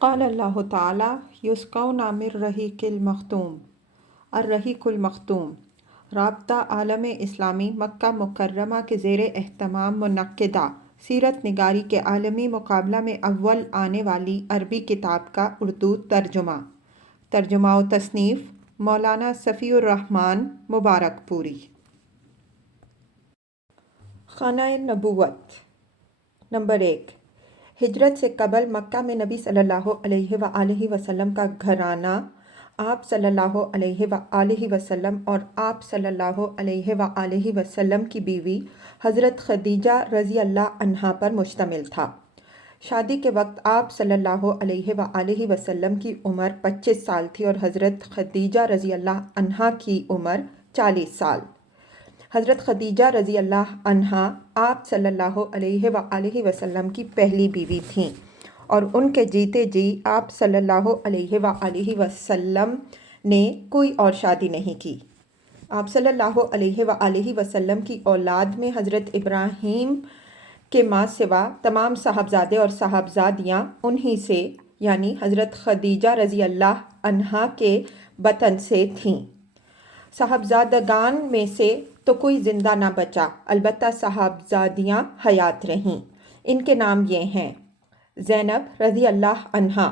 قال اللہ تعالیٰ یسقون من رحیق المختوم الرحیق المختوم رابطہ عالم اسلامی مکہ مکرمہ کے زیر اہتمام منعقدہ سیرت نگاری کے عالمی مقابلہ میں اول آنے والی عربی کتاب کا اردو ترجمہ و تصنیف مولانا صفی الرحمن مبارک پوری۔ خانہ نبوت نمبر 1۔ ہجرت سے قبل مکہ میں نبی صلی اللہ علیہ وآلہ وسلم کا گھرانہ، آپ صلی اللہ علیہ وآلہ وسلم اور آپ صلی اللہ علیہ وآلہ وسلم کی بیوی حضرت خدیجہ رضی اللہ عنہا پر مشتمل تھا۔ شادی کے وقت آپ صلی اللہ علیہ وآلہ وسلم کی عمر 25 سال تھی اور حضرت خدیجہ رضی اللہ عنہا کی عمر 40 سال۔ حضرت خدیجہ رضی اللہ عنہا آپ صلی اللہ علیہ وآلہ وسلم کی پہلی بیوی تھیں اور ان کے جیتے جی آپ صلی اللہ علیہ وآلہ وسلم نے کوئی اور شادی نہیں کی۔ آپ صلی اللہ علیہ وآلہ وسلم کی اولاد میں حضرت ابراہیم کے ماں سوا تمام صاحبزادے اور صاحبزادیاں انہی سے یعنی حضرت خدیجہ رضی اللہ عنہا کے بطن سے تھیں۔ صاحبزادگان میں سے تو کوئی زندہ نہ بچا، البتہ صاحبزادیاں حیات رہیں۔ ان کے نام یہ ہیں: زینب رضی اللہ عنہا،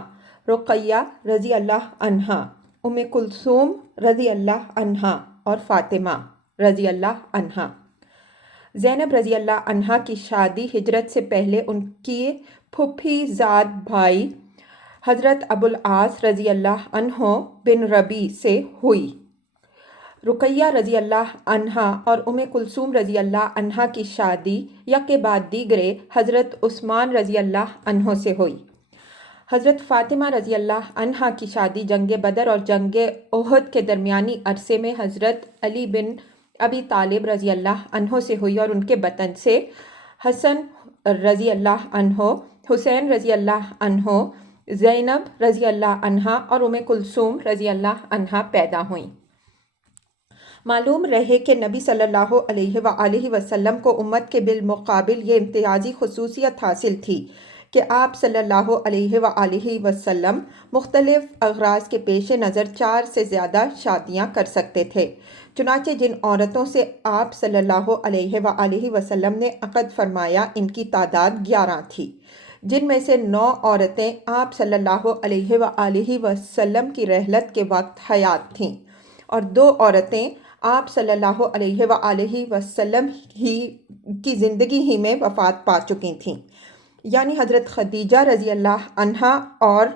رقیہ رضی اللہ عنہا، ام کلثوم رضی اللہ عنہا اور فاطمہ رضی اللہ عنہا۔ زینب رضی اللہ عنہا کی شادی ہجرت سے پہلے ان کی پھوپھی زاد بھائی حضرت ابوالعاص رضی اللہ عنہ بن ربیع سے ہوئی۔ رقیہ رضی اللہ عنہا اور ام کلثوم رضی اللہ عنہا کی شادی یکے بعد دیگرے حضرت عثمان رضی اللہ عنہ سے ہوئی۔ حضرت فاطمہ رضی اللہ عنہا کی شادی جنگ بدر اور جنگ احد کے درمیانی عرصے میں حضرت علی بن ابی طالب رضی اللہ عنہ سے ہوئی اور ان کے بطن سے حسن رضی اللہ عنہ، حسین رضی اللہ عنہ، زینب رضی اللہ عنہا اور ام کلثوم رضی اللہ عنہا پیدا ہوئیں۔ معلوم رہے کہ نبی صلی اللہ علیہ وآلہ وسلم کو امت کے بالمقابل یہ امتیازی خصوصیت حاصل تھی کہ آپ صلی اللہ علیہ وآلہ وسلم مختلف اغراض کے پیش نظر 4 سے زیادہ شادیاں کر سکتے تھے۔ چنانچہ جن عورتوں سے آپ صلی اللہ علیہ وآلہ وسلم نے عقد فرمایا ان کی تعداد 11 تھی، جن میں سے 9 عورتیں آپ صلی اللہ علیہ وآلہ وسلم کی رحلت کے وقت حیات تھیں اور 2 عورتیں آپ صلی اللہ علیہ وآلہ وسلم ہی کی زندگی ہی میں وفات پا چکی تھیں، یعنی حضرت خدیجہ رضی اللہ عنہا اور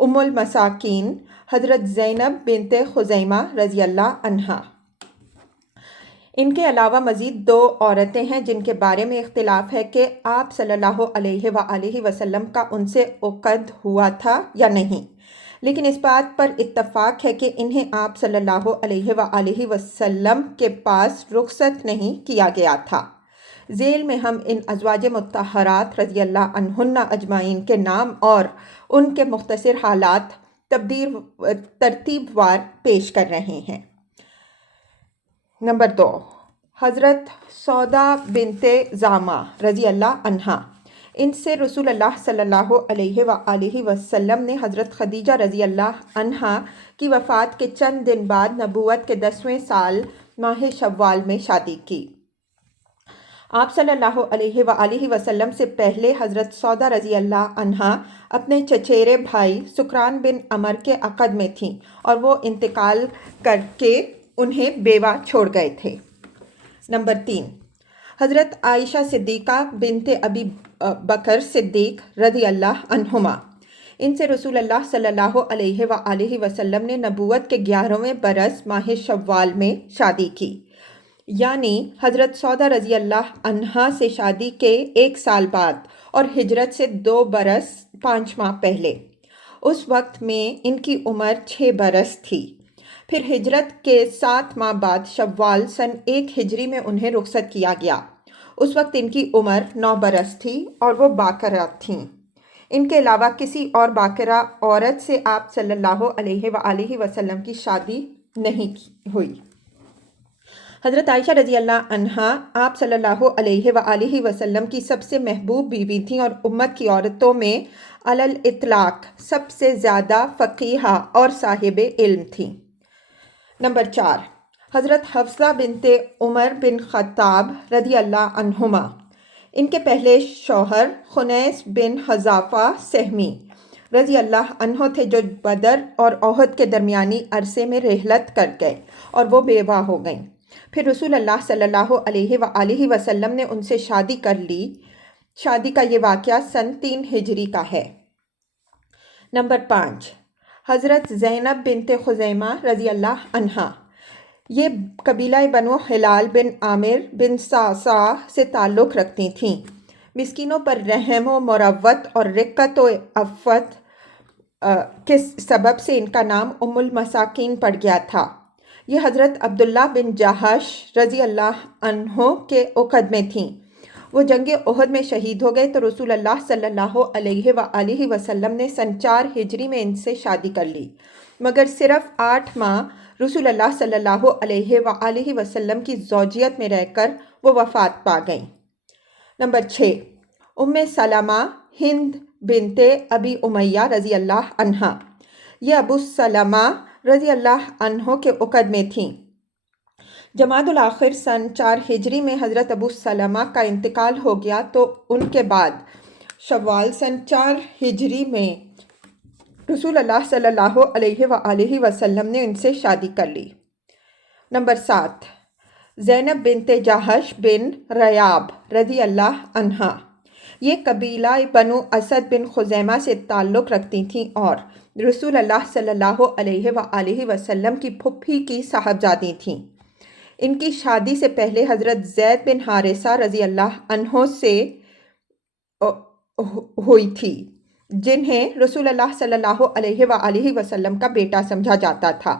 ام المساکین حضرت زینب بنت خزیمہ رضی اللہ عنہا۔ ان کے علاوہ مزید 2 عورتیں ہیں جن کے بارے میں اختلاف ہے کہ آپ صلی اللہ علیہ وآلہ وسلم کا ان سے عقد ہوا تھا یا نہیں، لیکن اس بات پر اتفاق ہے کہ انہیں آپ صلی اللہ علیہ وآلہ وسلم کے پاس رخصت نہیں کیا گیا تھا۔ ذیل میں ہم ان ازواج مطہرات رضی اللہ عنہن اجمعین کے نام اور ان کے مختصر حالات ترتیب وار پیش کر رہے ہیں۔ نمبر 2۔ حضرت سودا بنت زامہ رضی اللہ عنہا۔ ان سے رسول اللہ صلی اللہ علیہ وآلہ وسلم نے حضرت خدیجہ رضی اللہ عنہا کی وفات کے چند دن بعد نبوت کے 10ویں سال ماہ شوال میں شادی کی۔ آپ صلی اللہ علیہ وآلہ وسلم سے پہلے حضرت سودا رضی اللہ عنہا اپنے چچیرے بھائی سکران بن عمر کے عقد میں تھیں اور وہ انتقال کر کے انہیں بیوہ چھوڑ گئے تھے۔ نمبر 3۔ حضرت عائشہ صدیقہ بنت ابی بکر صدیق رضی اللہ عنہما۔ ان سے رسول اللہ صلی اللہ علیہ وآلہ وسلم نے نبوت کے 11ویں برس ماہ شوال میں شادی کی، یعنی حضرت سودا رضی اللہ عنہا سے شادی کے 1 سال بعد اور ہجرت سے 2 برس 5 ماہ پہلے۔ اس وقت میں ان کی عمر 6 برس تھی۔ پھر ہجرت کے 7 ماہ بعد شوال سن 1 ہجری میں انہیں رخصت کیا گیا۔ اس وقت ان کی عمر 9 برس تھی اور وہ باکرہ تھیں۔ ان کے علاوہ کسی اور باکرہ عورت سے آپ صلی اللہ علیہ وآلہ وسلم کی شادی نہیں ہوئی۔ حضرت عائشہ رضی اللہ عنہا آپ صلی اللہ علیہ وآلہ وسلم کی سب سے محبوب بیوی تھیں اور امت کی عورتوں میں علل اطلاق سب سے زیادہ فقیہہ اور صاحب علم تھیں۔ نمبر 4، حضرت حفصہ بنت عمر بن خطاب رضی اللہ عنہما۔ ان کے پہلے شوہر خنیس بن حذافہ سہمی رضی اللہ عنہ تھے، جو بدر اور احد کے درمیانی عرصے میں رحلت کر گئے اور وہ بیوہ ہو گئیں۔ پھر رسول اللہ صلی اللہ علیہ وآلہ وسلم نے ان سے شادی کر لی۔ شادی کا یہ واقعہ سن 3 ہجری کا ہے۔ نمبر 5، حضرت زینب بنت خزیمہ رضی اللہ عنہا۔ یہ قبیلہ بنو ہلال بن عامر بن صعصع سے تعلق رکھتی تھیں۔ مسکینوں پر رحم و مروت اور رقت و عفت کے سبب سے ان کا نام ام المساکین پڑ گیا تھا۔ یہ حضرت عبداللہ بن جہش رضی اللہ عنہ کے عقد میں تھیں۔ وہ جنگ احد میں شہید ہو گئے تو رسول اللہ صلی اللہ علیہ وآلہ وسلم نے سن 4 ہجری میں ان سے شادی کر لی، مگر صرف 8 ماہ رسول اللہ صلی اللہ علیہ وآلہ وسلم کی زوجیت میں رہ کر وہ وفات پا گئیں۔ نمبر 6، ام سلمہ ہند بنت ابی امیہ رضی اللہ عنہا۔ یہ ابو سلمہ رضی اللہ عنہ کے عقد میں تھیں۔ جمادی الاخر سن 4 ہجری میں حضرت ابو سلمہ کا انتقال ہو گیا تو ان کے بعد شوال سن 4 ہجری میں رسول اللہ صلی اللہ علیہ وآلہ وسلم نے ان سے شادی کر لی۔ نمبر 7، زینب بنت جہش بن ریاب رضی اللہ عنہا۔ یہ قبیلہ بنو اسد بن خزیمہ سے تعلق رکھتی تھیں اور رسول اللہ صلی اللہ علیہ وآلہ وسلم کی پھوپھی کی صاحبزادی تھیں۔ ان کی شادی سے پہلے حضرت زید بن حارثہ رضی اللہ عنہ سے ہوئی تھی، جنہیں رسول اللہ صلی اللہ علیہ وآلہ وسلم کا بیٹا سمجھا جاتا تھا،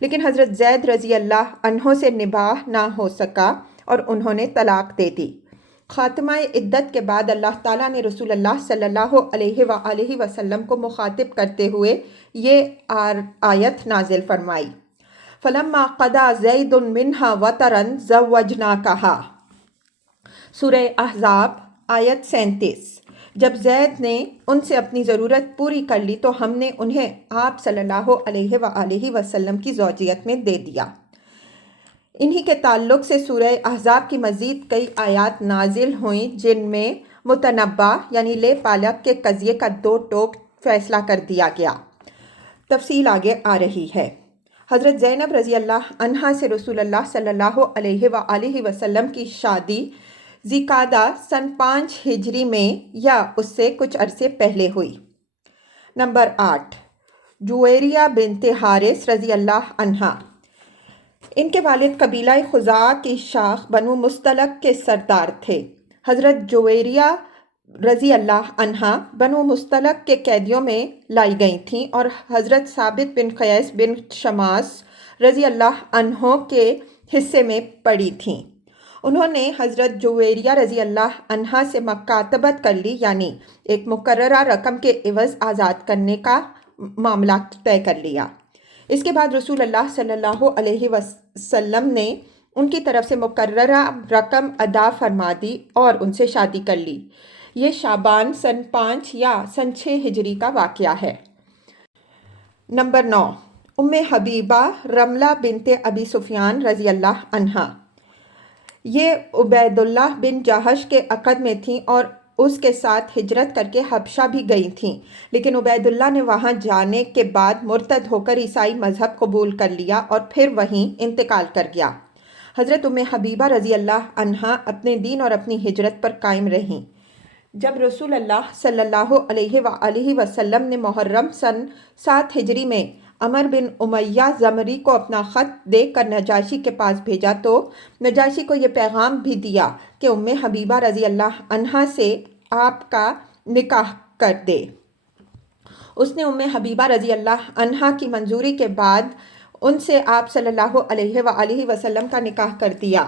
لیکن حضرت زید رضی اللہ عنہ سے نباہ نہ ہو سکا اور انہوں نے طلاق دے دی۔ خاتمہ عدت کے بعد اللہ تعالیٰ نے رسول اللہ صلی اللہ علیہ وآلہ وسلم کو مخاطب کرتے ہوئے یہ آیت نازل فرمائی، فَلَمَّا قَضَى زَيْدٌ مِّنْهَا وَطَرًا زَوَّجْنَاكَهَا۔ سورہ احزاب آیت 37۔ جب زید نے ان سے اپنی ضرورت پوری کر لی تو ہم نے انہیں آپ صلی اللہ علیہ وآلہ وسلم کی زوجیت میں دے دیا۔ انہی کے تعلق سے سورہ احزاب کی مزید کئی آیات نازل ہوئیں، جن میں متنبہ یعنی لے پالک کے قضیے کا 2 ٹوک فیصلہ کر دیا گیا۔ تفصیل آگے آ رہی ہے۔ حضرت زینب رضی اللہ عنہا سے رسول اللہ صلی اللہ علیہ وآلہ وسلم کی شادی ذی-قعدہ سن 5 ہجری میں یا اس سے کچھ عرصے پہلے ہوئی۔ نمبر 8، جویریہ بنت حارث رضی اللہ عنہا۔ ان کے والد قبیلہ خزاعہ کی شاخ بنو مستلق کے سردار تھے۔ حضرت جویریہ رضی اللہ عنہا بنو مستلق کے قیدیوں میں لائی گئی تھیں اور حضرت ثابت بن قیس بن شماس رضی اللہ عنہ کے حصے میں پڑی تھیں۔ انہوں نے حضرت جویریہ رضی اللہ عنہا سے مکاتبت کر لی، یعنی ایک مقررہ رقم کے عوض آزاد کرنے کا معاملہ طے کر لیا۔ اس کے بعد رسول اللہ صلی اللہ علیہ وسلم نے ان کی طرف سے مقررہ رقم ادا فرما دی اور ان سے شادی کر لی۔ یہ شعبان سن 5 یا سن 6 ہجری کا واقعہ ہے۔ نمبر 9، ام حبیبہ رملہ بنت ابی سفیان رضی اللہ عنہا۔ یہ عبید اللہ بن جہش کے عقد میں تھیں اور اس کے ساتھ ہجرت کر کے حبشہ بھی گئی تھیں، لیکن عبید اللہ نے وہاں جانے کے بعد مرتد ہو کر عیسائی مذہب قبول کر لیا اور پھر وہیں انتقال کر گیا۔ حضرت ام حبیبہ رضی اللہ عنہا اپنے دین اور اپنی ہجرت پر قائم رہیں۔ جب رسول اللہ صلی اللہ علیہ وآلہ وسلم نے محرم سن 7 ہجری میں عمر بن امیہ زمری کو اپنا خط دے کر نجاشی کے پاس بھیجا تو نجاشی کو یہ پیغام بھی دیا کہ ام حبیبہ رضی اللہ عنہا سے آپ کا نکاح کر دے۔ اس نے ام حبیبہ رضی اللہ عنہا کی منظوری کے بعد ان سے آپ صلی اللہ علیہ وآلہ وسلم کا نکاح کر دیا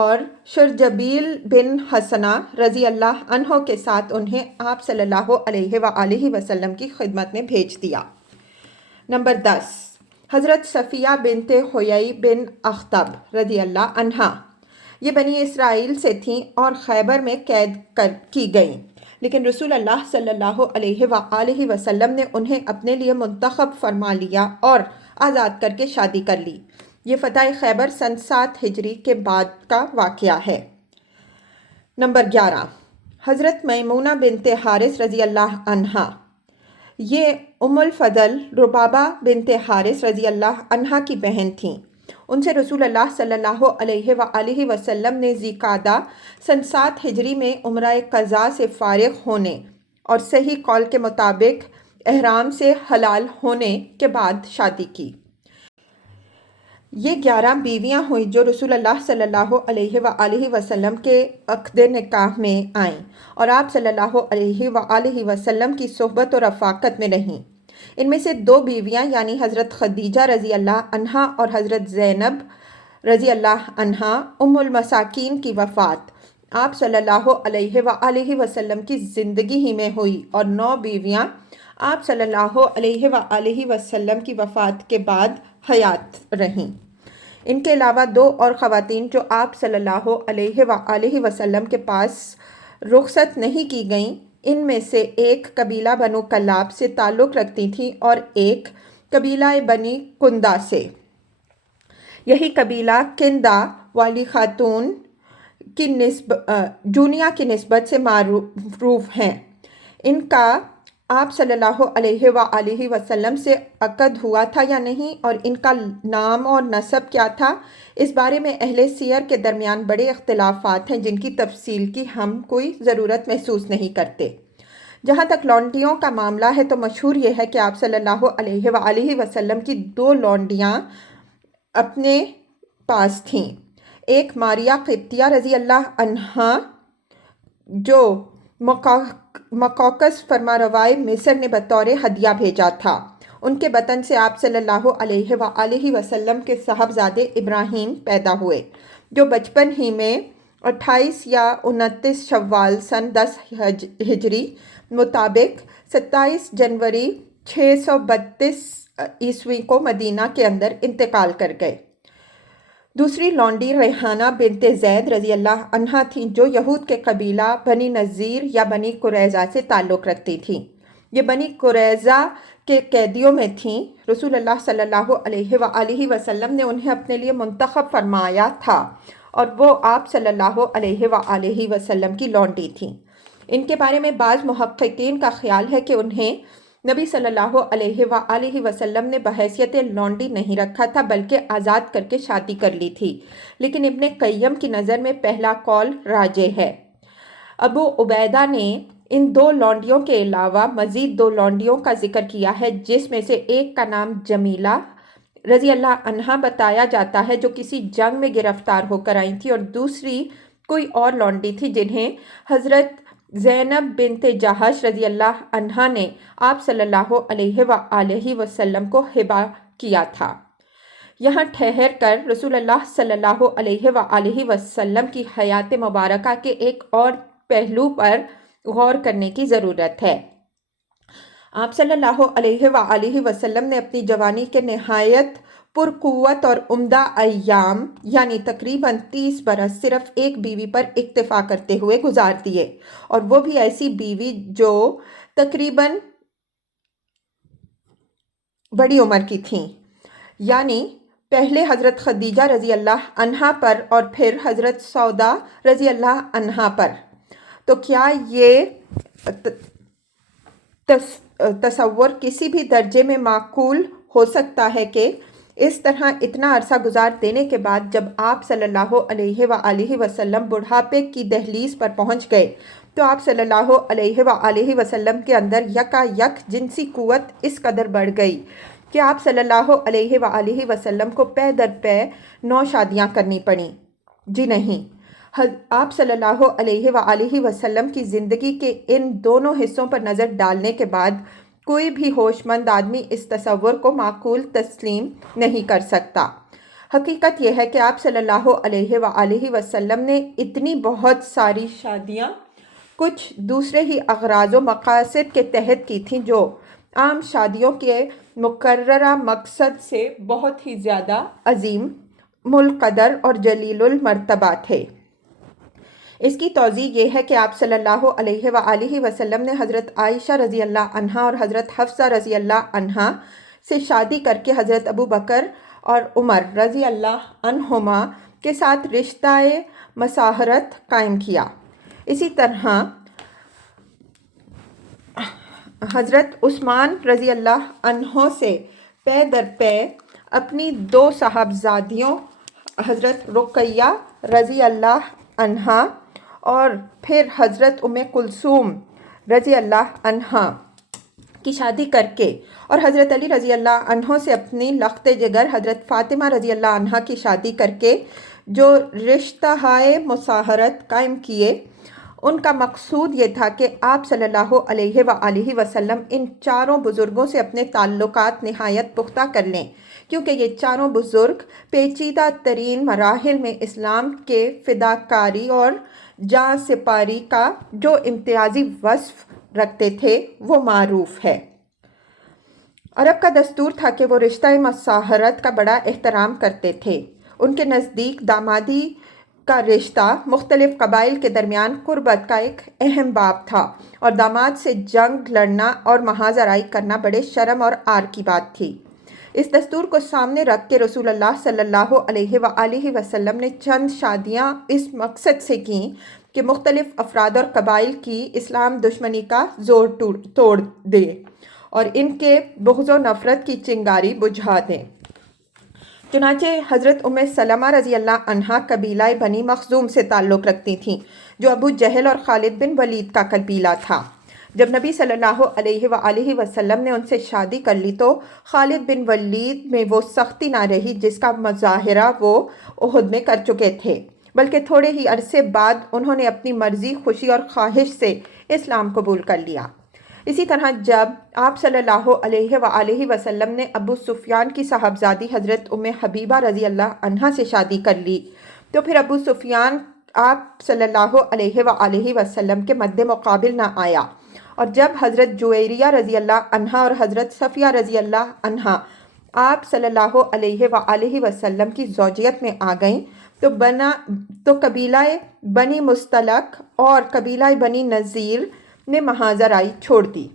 اور شرجبیل بن حسنہ رضی اللہ عنہ کے ساتھ انہیں آپ صلی اللہ علیہ وآلہ وسلم کی خدمت میں بھیج دیا۔ نمبر 10، حضرت صفیہ بنت حیی بن اخطب رضی اللہ عنہا۔ یہ بنی اسرائیل سے تھیں اور خیبر میں قید کی گئیں، لیکن رسول اللہ صلی اللہ علیہ وآلہ وسلم نے انہیں اپنے لیے منتخب فرما لیا اور آزاد کر کے شادی کر لی۔ یہ فتح خیبر سن 7 ہجری کے بعد کا واقعہ ہے۔ نمبر 11، حضرت میمونہ بنت حارث رضی اللہ عنہا۔ یہ ام الفضل ربابہ بنت حارث رضی اللہ عنہا کی بہن تھیں۔ ان سے رسول اللہ صلی اللہ علیہ وآلہ وسلم نے ذی القعدہ سن 7 ہجری میں عمرہ قضاء سے فارغ ہونے اور صحیح قول کے مطابق احرام سے حلال ہونے کے بعد شادی کی۔ یہ 11 بیویاں ہوئیں جو رسول اللہ صلی اللہ علیہ وآلہ وسلم کے عقد نکاح میں آئیں اور آپ صلی اللہ علیہ وآلہ وسلم کی صحبت اور رفاقت میں رہیں۔ ان میں سے 2 بیویاں یعنی حضرت خدیجہ رضی اللہ عنہا اور حضرت زینب رضی اللہ عنہا ام المساکین کی وفات آپ صلی اللہ علیہ وآلہ وسلم کی زندگی ہی میں ہوئی اور 9 بیویاں آپ صلی اللہ علیہ وآلہ وسلم کی وفات کے بعد حیات رہیں۔ ان کے علاوہ 2 اور خواتین جو آپ صلی اللہ علیہ وآلہ وسلم کے پاس رخصت نہیں کی گئیں، ان میں سے ایک قبیلہ بنو کلاب سے تعلق رکھتی تھیں اور ایک قبیلہ بنی کندہ سے۔ یہی قبیلہ کندہ والی خاتون کی جونیا کی نسبت سے معروف ہیں۔ ان کا آپ صلی اللہ علیہ وآلہ وسلم سے عقد ہوا تھا یا نہیں اور ان کا نام اور نسب کیا تھا، اس بارے میں اہل سیر کے درمیان بڑے اختلافات ہیں جن کی تفصیل کی ہم کوئی ضرورت محسوس نہیں کرتے۔ جہاں تک لونڈیوں کا معاملہ ہے تو مشہور یہ ہے کہ آپ صلی اللہ علیہ وآلہ وسلم کی 2 لونڈیاں اپنے پاس تھیں۔ ایک ماریہ قبطیہ رضی اللہ عنہا جو مقوقس فرمانروائے مصر نے بطور ہدیہ بھیجا تھا۔ ان کے بطن سے آپ صلی اللہ علیہ وآلہ وسلم کے صاحبزادے ابراہیم پیدا ہوئے جو بچپن ہی میں 28 یا 29 شوال سن 10 ہجری مطابق 27 جنوری 632 عیسوی کو مدینہ کے اندر انتقال کر گئے۔ دوسری لونڈی ریحانہ بنت زید رضی اللہ عنہا تھیں جو یہود کے قبیلہ بنی نذیر یا بنی قریظہ سے تعلق رکھتی تھیں۔ یہ بنی قریظہ کے قیدیوں میں تھیں۔ رسول اللہ صلی اللہ علیہ وآلہ وسلم نے انہیں اپنے لیے منتخب فرمایا تھا اور وہ آپ صلی اللہ علیہ وآلہ وسلم کی لونڈی تھیں۔ ان کے بارے میں بعض محققین کا خیال ہے کہ انہیں نبی صلی اللہ علیہ وآلہ وسلم نے بحیثیت لونڈی نہیں رکھا تھا بلکہ آزاد کر کے شادی کر لی تھی، لیکن ابن قیم کی نظر میں پہلا قول راجح ہے۔ ابو عبیدہ نے ان 2 لونڈیوں کے علاوہ مزید 2 لونڈیوں کا ذکر کیا ہے جس میں سے ایک کا نام جمیلہ رضی اللہ عنہا بتایا جاتا ہے جو کسی جنگ میں گرفتار ہو کر آئی تھی اور دوسری کوئی اور لونڈی تھی جنہیں حضرت زینب بنت جہش رضی اللہ عنہا نے آپ صلی اللہ علیہ وآلہ وسلم کو ہبہ کیا تھا۔ یہاں ٹھہر کر رسول اللہ صلی اللہ علیہ وآلہ وسلم کی حیات مبارکہ کے ایک اور پہلو پر غور کرنے کی ضرورت ہے۔ آپ صلی اللہ علیہ وآلہ وسلم نے اپنی جوانی کے نہایت پرقوت اور عمدہ ایام یعنی تقریباً 30 برس صرف ایک بیوی پر اکتفا کرتے ہوئے گزار دیے اور وہ بھی ایسی بیوی جو تقریباً بڑی عمر کی تھیں، یعنی پہلے حضرت خدیجہ رضی اللہ عنہا پر اور پھر حضرت سودا رضی اللہ عنہا پر۔ تو کیا یہ تصور کسی بھی درجے میں معقول ہو سکتا ہے کہ اس طرح اتنا عرصہ گزار دینے کے بعد جب آپ صلی اللہ علیہ وآلہ وسلم بڑھاپے کی دہلیز پر پہنچ گئے تو آپ صلی اللہ علیہ وآلہ وسلم کے اندر یکا یک جنسی قوت اس قدر بڑھ گئی کہ آپ صلی اللہ علیہ وآلہ وسلم کو پے در پے 9 شادیاں کرنی پڑیں؟ جی نہیں۔ آپ صلی اللہ علیہ وآلہ وسلم کی زندگی کے ان دونوں حصوں پر نظر ڈالنے کے بعد کوئی بھی ہوش مند آدمی اس تصور کو معقول تسلیم نہیں کر سکتا۔ حقیقت یہ ہے کہ آپ صلی اللہ علیہ وآلہ وسلم نے اتنی بہت ساری شادیاں کچھ دوسرے ہی اغراض و مقاصد کے تحت کی تھیں جو عام شادیوں کے مقررہ مقصد سے بہت ہی زیادہ عظیم القدر اور جلیل المرتبہ تھے۔ اس کی توضیح یہ ہے کہ آپ صلی اللہ علیہ وآلہ وسلم نے حضرت عائشہ رضی اللہ عنہا اور حضرت حفصہ رضی اللہ عنہا سے شادی کر کے حضرت ابو بکر اور عمر رضی اللہ عنہما کے ساتھ رشتہ مساہرت قائم کیا۔ اسی طرح حضرت عثمان رضی اللہ عنہ سے پے در پے اپنی 2 صاحبزادیوں حضرت رقیہ رضی اللہ عنہا اور پھر حضرت ام کلثوم رضی اللہ عنہا کی شادی کر کے اور حضرت علی رضی اللہ عنہ سے اپنی لخت جگر حضرت فاطمہ رضی اللہ عنہا کی شادی کر کے جو رشتہ مساہرت قائم کیے، ان کا مقصود یہ تھا کہ آپ صلی اللہ علیہ وآلہ وسلم ان چاروں بزرگوں سے اپنے تعلقات نہایت پختہ کر لیں، کیونکہ یہ چاروں بزرگ پیچیدہ ترین مراحل میں اسلام کے فداکاری اور جاں سپاری کا جو امتیازی وصف رکھتے تھے وہ معروف ہے۔ عرب کا دستور تھا کہ وہ رشتہ مساہرت کا بڑا احترام کرتے تھے۔ ان کے نزدیک دامادی کا رشتہ مختلف قبائل کے درمیان قربت کا ایک اہم باب تھا، اور داماد سے جنگ لڑنا اور محاذ آرائی کرنا بڑے شرم اور عار کی بات تھی۔ اس دستور کو سامنے رکھ کے رسول اللہ صلی اللہ علیہ وآلہ وسلم نے چند شادیاں اس مقصد سے کیں کہ مختلف افراد اور قبائل کی اسلام دشمنی کا زور توڑ دے اور ان کے بغض و نفرت کی چنگاری بجھا دیں۔ چنانچہ حضرت ام سلمہ رضی اللہ عنہا قبیلہ بنی مخزوم سے تعلق رکھتی تھیں، جو ابو جہل اور خالد بن ولید کا قبیلہ تھا۔ جب نبی صلی اللہ علیہ وآلہ وسلم نے ان سے شادی کر لی تو خالد بن ولید میں وہ سختی نہ رہی جس کا مظاہرہ وہ احد میں کر چکے تھے، بلکہ تھوڑے ہی عرصے بعد انہوں نے اپنی مرضی، خوشی اور خواہش سے اسلام قبول کر لیا۔ اسی طرح جب آپ صلی اللہ علیہ وآلہ وسلم نے ابو سفیان کی صاحبزادی حضرت ام حبیبہ رضی اللہ عنہا سے شادی کر لی تو پھر ابو سفیان آپ صلی اللہ علیہ وآلہ وسلم کے مد مقابل نہ آیا، اور جب حضرت جویریہ رضی اللہ عنہا اور حضرت صفیہ رضی اللہ عنہا آپ صلی اللہ علیہ وآلہ وسلم کی زوجیت میں آ گئیں تو قبیلہ بنی مستلق اور قبیلہ بنی نذیر نے محاذ آرائی چھوڑ دی۔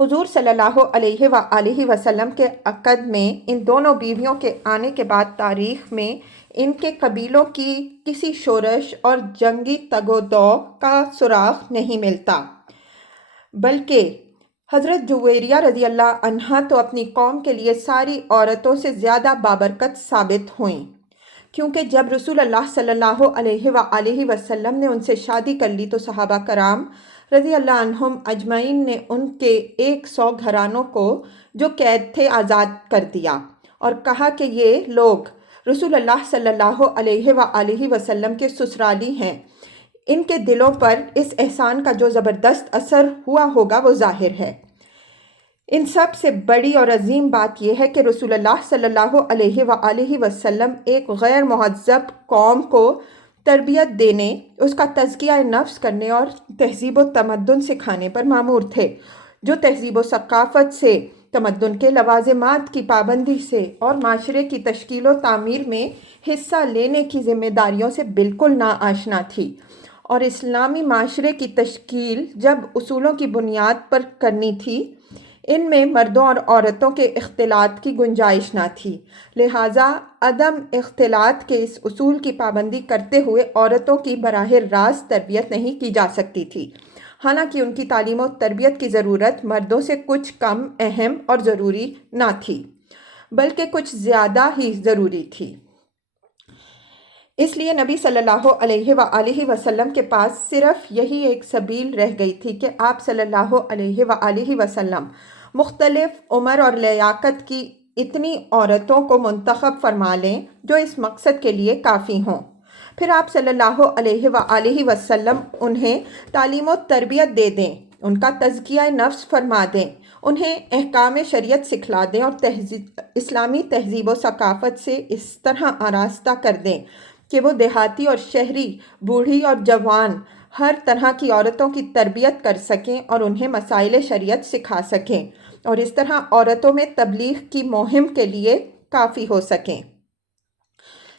حضور صلی اللہ علیہ وآلہ وسلم کے عقد میں ان دونوں بیویوں کے آنے کے بعد تاریخ میں ان کے قبیلوں کی کسی شورش اور جنگی تگ و دو کا سراغ نہیں ملتا، بلکہ حضرت جویریہ رضی اللہ عنہا تو اپنی قوم کے لیے ساری عورتوں سے زیادہ بابرکت ثابت ہوئیں، کیونکہ جب رسول اللہ صلی اللہ علیہ وآلہ وسلم نے ان سے شادی کر لی تو صحابہ کرام رضی اللہ عنہم اجمعین نے ان کے 100 گھرانوں کو جو قید تھے آزاد کر دیا اور کہا کہ یہ لوگ رسول اللہ صلی اللہ علیہ وآلہ وسلم کے سسرالی ہیں، ان کے دلوں پر اس احسان کا جو زبردست اثر ہوا ہوگا وہ ظاہر ہے۔ ان سب سے بڑی اور عظیم بات یہ ہے کہ رسول اللہ صلی اللہ علیہ وآلہ وسلم ایک غیر مہذب قوم کو تربیت دینے، اس کا تزکیہ نفس کرنے اور تہذیب و تمدن سکھانے پر مامور تھے، جو تہذیب و ثقافت سے، تمدن کے لوازمات کی پابندی سے اور معاشرے کی تشکیل و تعمیر میں حصہ لینے کی ذمہ داریوں سے بالکل ناآشنا تھی، اور اسلامی معاشرے کی تشکیل جب اصولوں کی بنیاد پر کرنی تھی، ان میں مردوں اور عورتوں کے اختلاط کی گنجائش نہ تھی، لہٰذا عدم اختلاط کے اس اصول کی پابندی کرتے ہوئے عورتوں کی براہ راست تربیت نہیں کی جا سکتی تھی، حالانکہ ان کی تعلیم و تربیت کی ضرورت مردوں سے کچھ کم اہم اور ضروری نہ تھی، بلکہ کچھ زیادہ ہی ضروری تھی۔ اس لیے نبی صلی اللہ علیہ وآلہ وسلم کے پاس صرف یہی ایک سبیل رہ گئی تھی کہ آپ صلی اللہ علیہ وآلہ وسلم مختلف عمر اور لیاقت کی اتنی عورتوں کو منتخب فرما لیں جو اس مقصد کے لیے کافی ہوں، پھر آپ صلی اللہ علیہ وآلہ وسلم انہیں تعلیم و تربیت دے دیں، ان کا تزکیہ نفس فرما دیں، انہیں احکام شریعت سکھلا دیں اور اسلامی تہذیب و ثقافت سے اس طرح آراستہ کر دیں کہ وہ دیہاتی اور شہری، بوڑھی اور جوان ہر طرح کی عورتوں کی تربیت کر سکیں اور انہیں مسائل شریعت سکھا سکیں، اور اس طرح عورتوں میں تبلیغ کی مہم کے لیے کافی ہو سکیں۔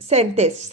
37।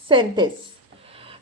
37।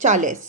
40।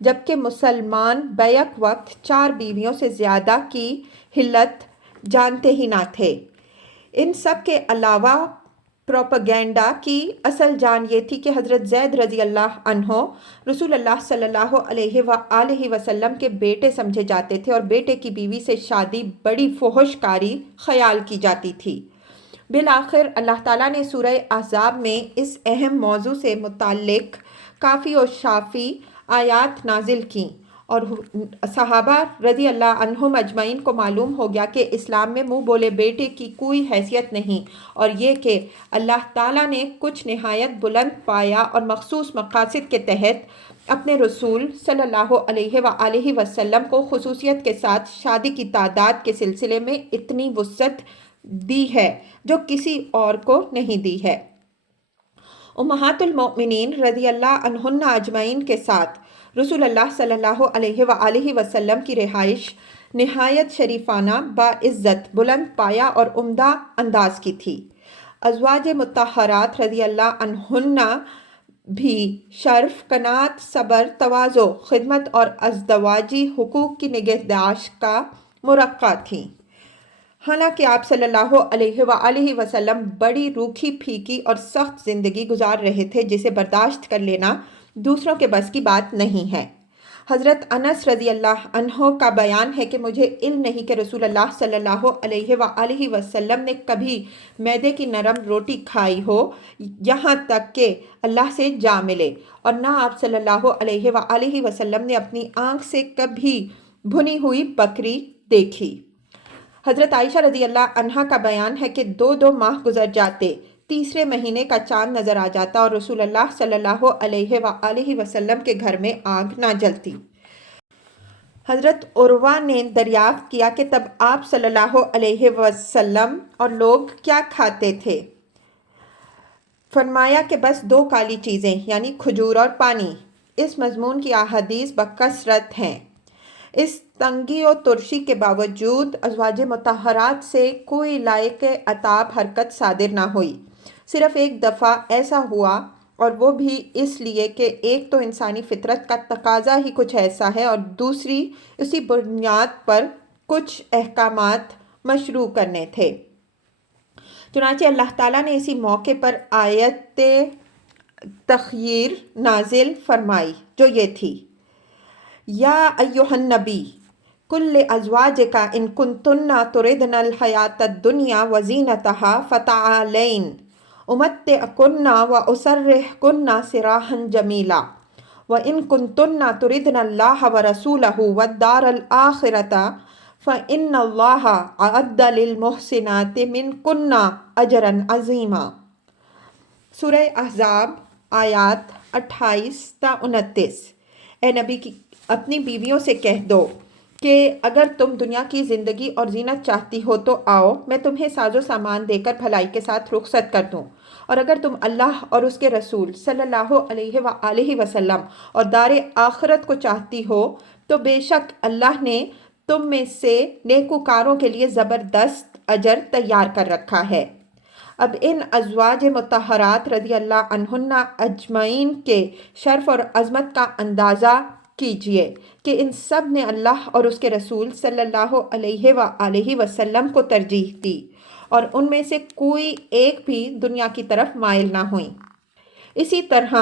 جبکہ مسلمان بیک وقت 4 بیویوں سے زیادہ کی حلت جانتے ہی نہ تھے۔ ان سب کے علاوہ پروپیگنڈا کی اصل جان یہ تھی کہ حضرت زید رضی اللہ عنہ رسول اللہ صلی اللہ علیہ وآلہ وسلم کے بیٹے سمجھے جاتے تھے اور بیٹے کی بیوی سے شادی بڑی فحش کاری خیال کی جاتی تھی۔ بالآخر اللہ تعالیٰ نے سورہ احزاب میں اس اہم موضوع سے متعلق کافی و شافی آیات نازل کیں اور صحابہ رضی اللہ عنہم اجمعین کو معلوم ہو گیا کہ اسلام میں منہ بولے بیٹے کی کوئی حیثیت نہیں، اور یہ کہ اللہ تعالیٰ نے کچھ نہایت بلند پایا اور مخصوص مقاصد کے تحت اپنے رسول صلی اللہ علیہ وآلہ وسلم کو خصوصیت کے ساتھ شادی کی تعداد کے سلسلے میں اتنی وسعت دی ہے جو کسی اور کو نہیں دی ہے۔ امہات المؤمنین رضی اللہ عنہن اجمعین کے ساتھ رسول اللہ صلی اللہ علیہ وآلہ وسلم کی رہائش نہایت شریفانہ، باعزت، بلند پایا اور عمدہ انداز کی تھی۔ ازواج مطہرات رضی اللہ عنہن بھی شرف، قناعت، صبر، تواضع، خدمت اور ازدواجی حقوق کی نگہداشت کا مرقع تھیں۔ حالانکہ آپ صلی اللہ علیہ وآلہ وسلم بڑی روکھی پھیکی اور سخت زندگی گزار رہے تھے جسے برداشت کر لینا دوسروں کے بس کی بات نہیں ہے۔ حضرت انس رضی اللہ عنہ کا بیان ہے کہ مجھے علم نہیں کہ رسول اللہ صلی اللہ علیہ وآلہ وسلم نے کبھی میدے کی نرم روٹی کھائی ہو یہاں تک کہ اللہ سے جا ملے، اور نہ آپ صلی اللہ علیہ وآلہ وسلم نے اپنی آنکھ سے کبھی بھنی ہوئی بکری دیکھی۔ حضرت عائشہ رضی اللہ عنہا کا بیان ہے کہ 2 ماہ گزر جاتے، تیسرے مہینے کا چاند نظر آ جاتا اور رسول اللہ صلی اللہ علیہ وآلہ وسلم کے گھر میں آگ نہ جلتی۔ حضرت عروہ نے دریافت کیا کہ تب آپ صلی اللہ علیہ وسلم اور لوگ کیا کھاتے تھے؟ فرمایا کہ بس 2 کالی چیزیں یعنی کھجور اور پانی۔ اس مضمون کی احادیث بکثرت ہیں۔ اس تنگی و ترشی کے باوجود ازواج مطہرات سے کوئی لائق عتاب حرکت صادر نہ ہوئی۔ صرف ایک دفعہ ایسا ہوا، اور وہ بھی اس لیے کہ ایک تو انسانی فطرت کا تقاضا ہی کچھ ایسا ہے اور دوسری اسی بنیاد پر کچھ احکامات مشروع کرنے تھے۔ چنانچہ اللہ تعالیٰ نے اسی موقع پر آیت تخیر نازل فرمائی جو یہ تھی: یا ایہا النبی قل لازواجک ان کنتن تردن الحیاۃ الدنیا وزینتہا فتعالین امتعکن واسرحکن سراحا جمیلا وان کنتن تردن اللہ ورسولہ والدار الآخرۃ فإن اللہ اعد للمحسنات منکن اجرا عظیما۔ سورہ احزاب آیات 28 تا 29۔ اے نبی اپنی بیویوں سے کہہ دو کہ اگر تم دنیا کی زندگی اور زینت چاہتی ہو تو آؤ، میں تمہیں ساز و سامان دے کر بھلائی کے ساتھ رخصت کر دوں، اور اگر تم اللہ اور اس کے رسول صلی اللہ علیہ وآلہ وسلم اور دار آخرت کو چاہتی ہو تو بے شک اللہ نے تم میں سے نیکوکاروں کے لیے زبردست اجر تیار کر رکھا ہے۔ اب ان ازواج مطہرات رضی اللہ عنہن اجمعین کے شرف اور عظمت کا اندازہ کیجئے کہ ان سب نے اللہ اور اس کے رسول صلی اللہ علیہ وآلہ وسلم کو ترجیح دی، اور ان میں سے کوئی ایک بھی دنیا کی طرف مائل نہ ہوئیں۔ اسی طرح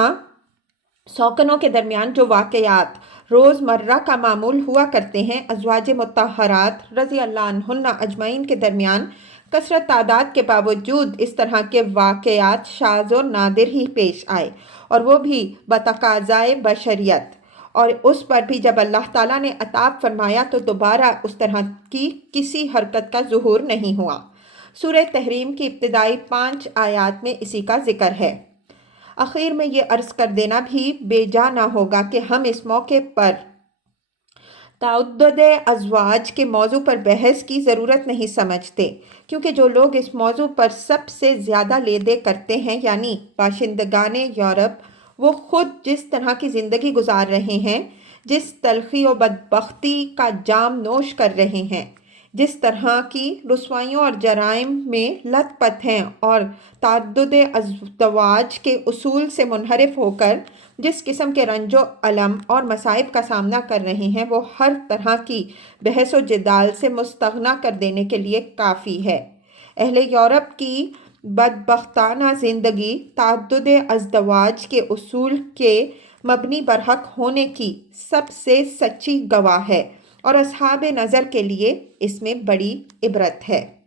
سوکنوں کے درمیان جو واقعات روز مرہ کا معمول ہوا کرتے ہیں، ازواج مطہرات رضی اللہ عنہن اجمعین کے درمیان کثرت تعداد کے باوجود اس طرح کے واقعات شاذ و نادر ہی پیش آئے، اور وہ بھی بتقاضائے بشریت، اور اس پر بھی جب اللہ تعالیٰ نے عتاب فرمایا تو دوبارہ اس طرح کی کسی حرکت کا ظہور نہیں ہوا۔ سورہ تحریم کی ابتدائی 5 آیات میں اسی کا ذکر ہے۔ آخر میں یہ عرض کر دینا بھی بے جا نہ ہوگا کہ ہم اس موقع پر تعدد ازواج کے موضوع پر بحث کی ضرورت نہیں سمجھتے، کیونکہ جو لوگ اس موضوع پر سب سے زیادہ لے دے کرتے ہیں یعنی باشندگان یورپ، وہ خود جس طرح کی زندگی گزار رہے ہیں، جس تلخی و بدبختی کا جام نوش کر رہے ہیں، جس طرح کی رسوائیوں اور جرائم میں لت پت ہیں اور تعدد ازواج کے اصول سے منحرف ہو کر جس قسم کے رنج و الم اور مصائب کا سامنا کر رہے ہیں وہ ہر طرح کی بحث و جدال سے مستغنی کر دینے کے لیے کافی ہے۔ اہل یورپ کی بدبختانہ زندگی تعدد ازدواج کے اصول کے مبنی برحق ہونے کی سب سے سچی گواہ ہے اور اصحاب نظر کے لیے اس میں بڑی عبرت ہے۔